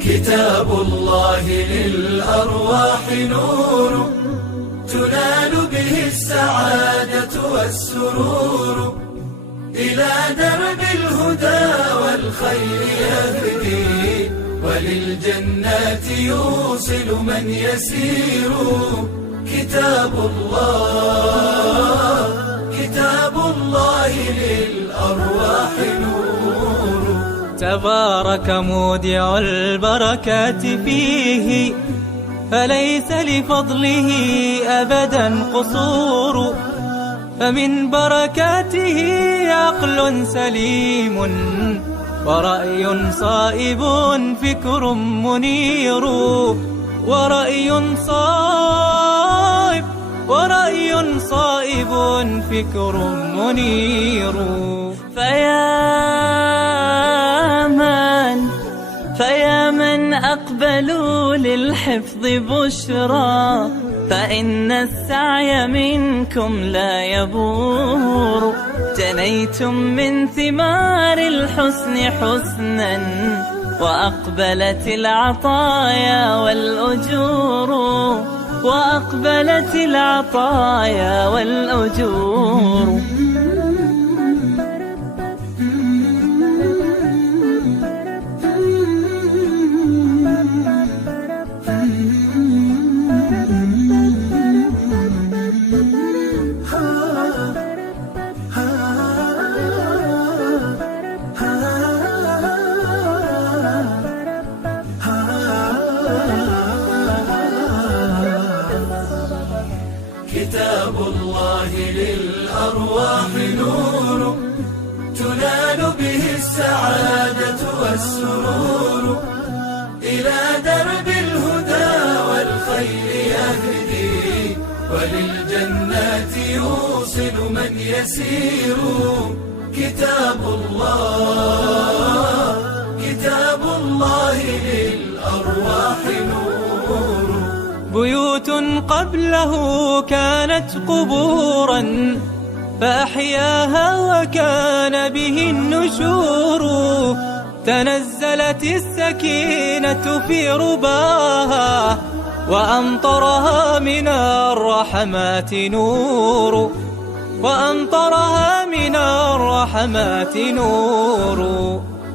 كتاب الله للأرواح نور، تنال به السعادة والسرور، إلى درب الهدى والخير يهدي، وللجنات يوصل من يسير. كتاب الله للأرواح نور. تبارك مودع البركات فيه، فليس لفضله أبدا قصور. فمن بركاته عقل سليم، ورأي صائب فكر منير. ورأي صائب فكر منير. فيا من أقبلوا للحفظ بشرى، فإن السعي منكم لا يبور. جنيتم من ثمار الحسن حسنا، وأقبلت العطايا والأجور. كتاب الله للأرواح نور، تنال به السعادة والسرور، إلى درب الهدى والخير يهدي، وللجنات يوصل من يسير. كتاب الله للأرواح نور. بيوت قبله كانت قبورا، فأحياها وكان به النشور. تنزلت السكينة في رباها، وأمطرها من الرحمات نور.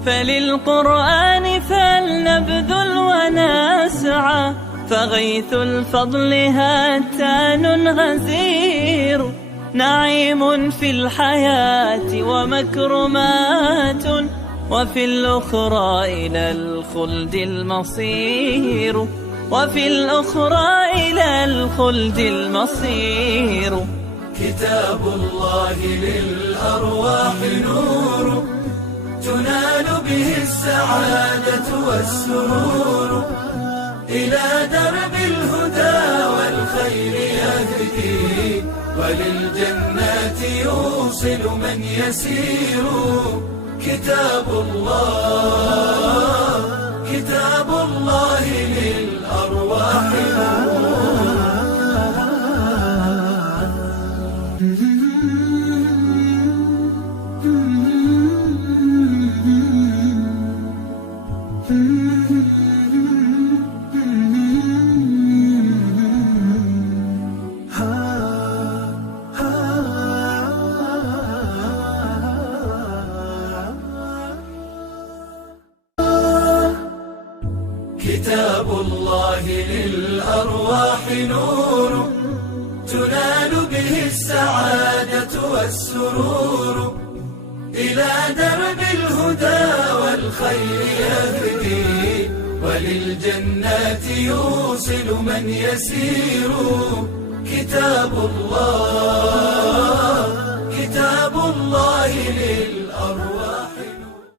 فللقرآن فلنبذل ونسعى، فغيث الفضل هاتان غزير. نعيم في الحياة ومكرمات، وفي الأخرى إلى الخلد المصير. كتاب الله للأرواح نور، تنال به السعادة والسرور، إلى درب الهدى والخير يهدي، وللجنات يوصل من يسير. كتاب الله للأرواح نور. كتاب الله للأرواح نور، تنال به السعادة والسرور، إلى درب الهدى والخير يهدي، وللجنات يوصل من يسير. كتاب الله